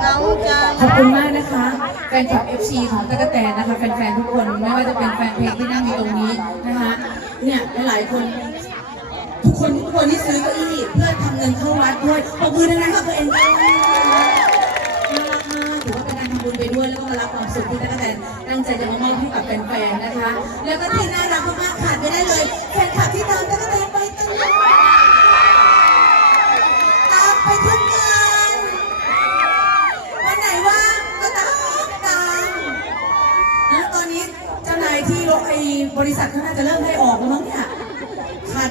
เงาจังขอบคุณมากนะคะ แฟนคลับ FC ของตะกะแตนนะคะ แฟนๆ ทุกคน ไม่ว่าจะเป็นแฟนเพลงที่นั่งอยู่ตรงนี้นะคะ เนี่ยหลายๆคน ทุกคนทุกคนที่ซื้อเก้าอี้เพื่อทำเงินเข้าวัดด้วยขอบคุณนะคะขอบคุณเอ็นดูน่ารักมากถือว่าเป็นการทำบุญไปด้วยแล้วก็มารับความสุขที่ตะกะแตนตั้งใจจะมามอบให้กับแฟนๆ นะคะ แล้วก็ที่น่ารักมากๆขาดไม่ได้เลย แฟนคลับที่ตามตะกะแตนไป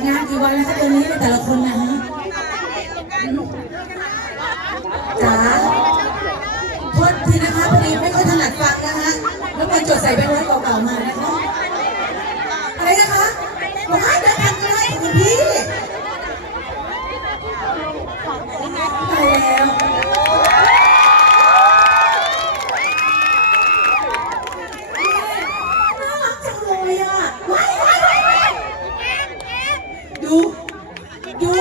งานกี่วันแล้วคะเดือนนี้แต่ละคนนะฮะจ๋าโทษทีนะคะพอดีไม่ค่อยถนัดฟังนะคะแล้วมันจดใส่แบงค์ร้อยเก่าๆมานะคะอะไรนะคะบอกให้แบงค์พันก็ได้คุณพี่ตายแล้ว น่ารักจังเลยอะว้ายว้ายว้ายว้ายดู ดู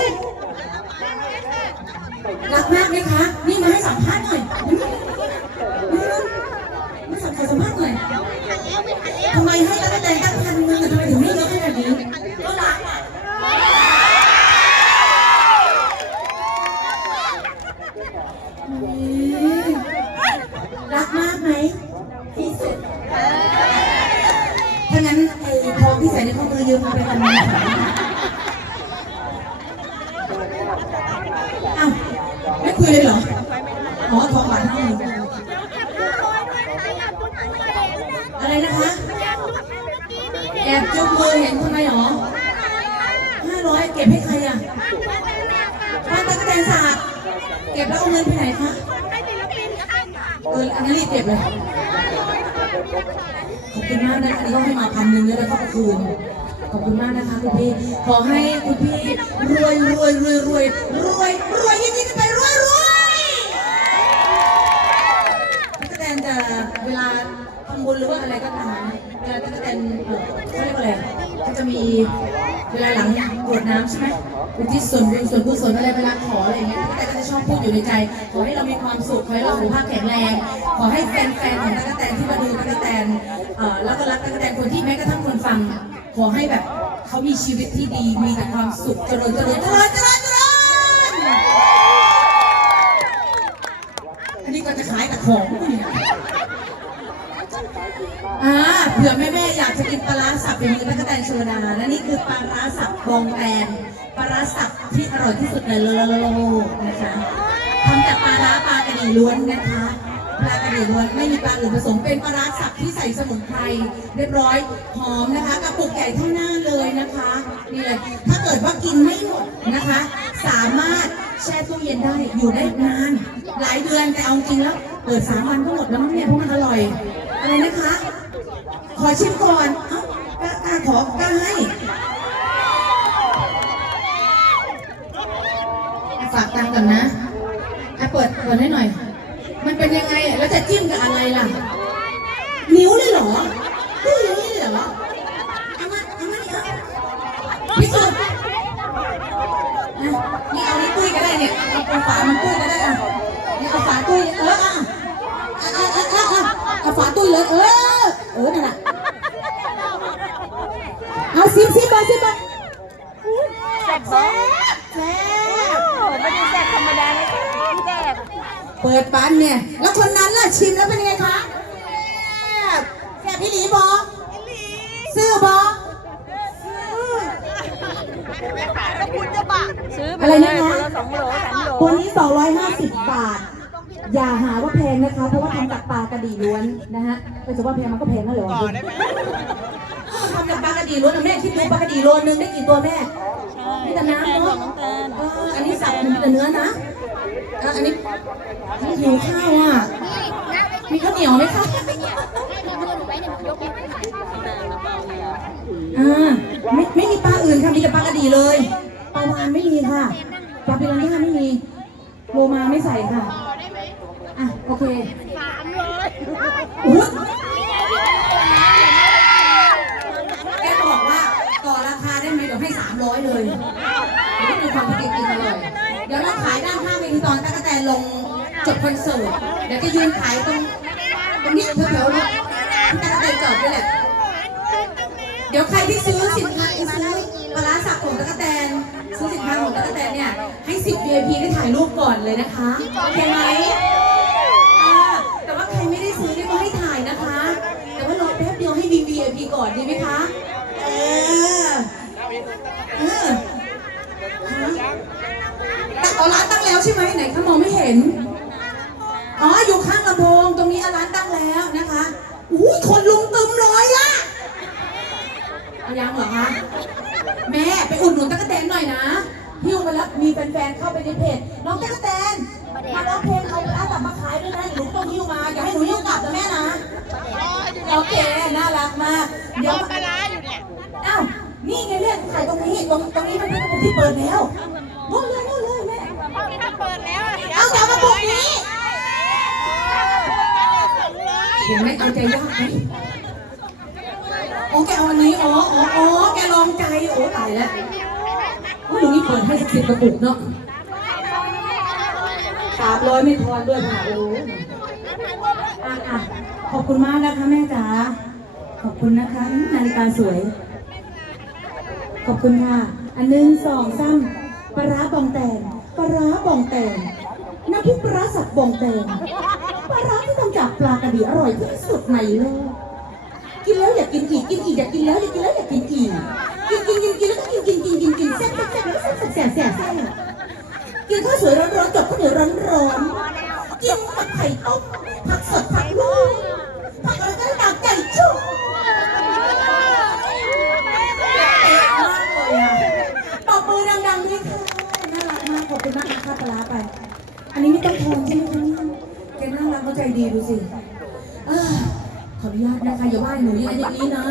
รักมากไหมคะ นี่มาให้สัมภาษณ์หน่อยมาสัมภาษณ์สัมภาษณ์หน่อยทำไมให้ตั้งแต่ตั้งพันหนึงแต่ทำไมถึงไม่เยอะขนาดนี้ก็รักอะอุ๊ยรักมากไหมที่สุด ถ้างั้นไอ้ทองที่ใส่ในข้อมือ ยืมไปทำงานอ้าวไม่คุยเลยเหรออ๋อทองบาทห้หมื่นอะไรนะคะแอบจุ๊บมือเห็นทำไมหรอห้าร้อยเก็บให้ใครอะบ้านตะกแตนสาดเก็บแล้วเอาเงินไปไหนคะเอออันนี้รีบเก็บเลยขอบคุณมากนะคะนี่ก็ให้มาพันหนึ่งแล้วแล้วก็เอาคืน ขอบคุณมากนะคะคุณพี่ ขอให้คุณพี่รวยรวยรวยรวยรวยรวยยิ่งยิ่งไปรวยรวยพี่กแตนจะเวลาทำบุญหรือว่าอะไรก็ตามเวลาพี่กแตนเขาเรียกว่าอะไรก็จะมีเวลาหลังกรวดน้ำใช่ไหมอุทิศส่วนบุญส่วนกุศลอะไรเวลาขออะไรอย่างเงี้ยพี่กแตนก็จะชอบพูดอยู่ในใจ ขอให้เรามีความสุข ขอให้เราสุขภาพแข็งแรง ขอให้แฟนๆของตะกกแตนที่มาดูตะกกแตนแล้วก็รักตะกกแตนคนที่แม้กระทั่งคนฟัง ขอให้แบบเขามีชีวิตที่ดี มีแต่ความสุขเจริญเจริญเจริญเจริญเจริญอันนี้ก็จะขายแต่ของเนี่ยอ่าเผื่อแม่ๆอยากจะกินปลาร้าสับเป็นมือตะกกะแตนโซดาและนี่คือปลาร้าสับบองแตนปลาร้าสับที่อร่อยที่สุดในโลกนะคะทำจากปลาร้าปลากระดีล้วนนะคะ ปลากระดีล้วนไม่มีปลาอื่นผสมเป็นปลาร้าสับที่ใส่สมุนไพรเรียบร้อยหอมนะคะกระปุกใหญ่เท่าหน้าเลยนะคะนี่เลยถ้าเกิดว่ากินไม่หมดนะคะ สามารถแช่ตู้เย็นได้อยู่ได้นาน หลายเดือนแต่เอาจริงแล้วเปิดสามวันก็หมดแล้วมั้งเนี่ยเพราะมันอร่อยอะไรนะคะ ขอชิมก่อนเอ้ากล้ากล้าขอกล้าให้ฝากตังค์ก่อนนะอะเปิดเปิดให้หน่อย เป็นยังไง แล้วจะจิ้มกับอะไรล่ะ นิ้วเลยเหรอพูดอย่างนี้เลยเหรอเอามาเอามานี่เอาพิสูจน์นะนี่เอานี้ตุ้ยก็ได้เนี่ยเอาฝามันตุ้ยก็ได้อะนี่เอาฝาตุ้ยเอออะอะอะอะอะอะเอาฝาตุ้ยเลยเออ เออนั่นแหละเอาซิมซิมไปซิมไป แซ่บ แซ่บแซ่บ ไม่ได้แซ่บธรรมดานะแซ่บ เปิดปันเนี่ย แล้วคนนั้นล่ะชิมแล้วเป็นยังไงคะแซ่บแซ่บพี่หลีบอซื้อบอคุณจะบ้าซื้อไปอะไรเลนะยคะคนละสองโลสามโลตัวนี้ 250 บาท อย่าหาว่าแพงนะคะ เพราะว่าทำจากปลากระดีล้วนนะฮะก็จะว่าแพงมันก็แพงนั่นแหละวะทำจากปลากระดีล้วนนะแม่คิดดูปลากระดีโลนึงได้กี่ตัวแม่มีแต่น้ำเนาะเอออันนี้สับมีแต่เนื้อนะเอออันนี้หิวข้าวอะ มีข้าวเหนียวไหมคะอ่าไม่ไม่มีปลาอื่นค่ะ มีแต่ปลากระดีเลยปลาวานไม่มีค่ะปลาปิรันย่าไม่มีโลมาไม่ใส่ค่ะ อะ โอเคอุ๊ยแกบอกว่าต่อราคาได้ไหมเดี๋ยวให้สามร้อยเลยเดี๋ยวมีความพิเศษกินอร่อยเดี๋ยวเราขายด้านข วทีตอนตะกแตนลงจบคอนเสิร์ตเดี๋ยวจะยืนขายตรงตรงนี้แถวๆนี้ที่ตะกะเตนจอดนี่แหละเดี๋ยวใครที่ซื้อสินค้าซื้อปลาร้าสับของตะกะแตนซื้อสินค้าของตะกะแตนเนี่ยให้สิบ VIP ได้ถ่ายรูปก่อนเลยนะคะโอเคไหมแต่ว่าใครไม่ได้ซื้อเนี่ก็ให้ถ่ายนะคะ แต่ว่ารอแป๊บเดียวให้ VIP ก่อนดีไหมคะเออเออ แต่เอาร้านตั้งแล้วใช่ไหมไหนคะมองไม่เห็น อ๋ออยู่ข้างลำโพงตรงนี้เอาร้านตั้งแล้วนะคะอุ้ยคนลุงตึมเลยอะเอายังเหรอคะ แม่ไปอุดหนุนตะกะแตนหน่อยนะหิ้วมาแล้วมีแฟนๆเข้าไปในเพจน้องตะกะแตนมาร้องเพลงเอาร้านกลับมาขายด้วยนะหนูต้องหิ้วมาอย่าให้หนูหิ้วกลับนะแม่นะโอเคน่ารักมากเดี๋ยวปลาร้าอยู่เนี่ยอ้าวนี่ไงแม่ขายตรงนี้ตรงตรงนี้มันเป็นกระปุกที่เปิดแล้วนู่นเลยนู่นเลยแม่ ถ้าเปิดแล้ว เดี๋ยวเอามากระปุกนี้ส่งเลยเห็นไหมเอาใจยากไหมโอ้แกเอาอันนี้อ๋ออ๋ออ๋อแกลองใจโอ้ตายแล้วโอ้ยลุงนี่เปิดให้สักสิบกระปุกเนาะสามร้อยไม่ทอนด้วยค่ะโอ้อะอะขอบคุณมากนะคะแม่จ๋าขอบคุณนะคะนาฬิกาสวย ขอบคุณค่ะ อันหนึ่งสองสามปลาร้าบองแตงปลาร้าบองแตง น้ำพริกปลาสับบองแดงปลาร้าที่ทำจากปลากระดีอร่อยที่สุดในโลกกินแล้วอยากกินอีกกินอีกอยากกินแล้วอยากกินแล้วอยากกินอีกกินกินกินกินแล้วก็กินกินกินกินกินแซ่บแซ่บแซ่บแล้วแซ่บแซ่บแซ่บแซ่บกินข้าวสวยร้อนๆกับข้าวเหนียวร้อนๆกินกับไข่ต้มผักสดผักลูกอะไรก็ได้ตามใจชอบ ปอบมือดังๆด้วยค่ะน่ารักมาก ขอบคุณมากนะคะปลาร้าไป ทองใช่ไหมคะเนี่ยแกน่ารักเข้าใจดีดูสิอ้อขออนุญาตนะคะอย่าว่าหนูอย่างนั้นอย่างนี้นะ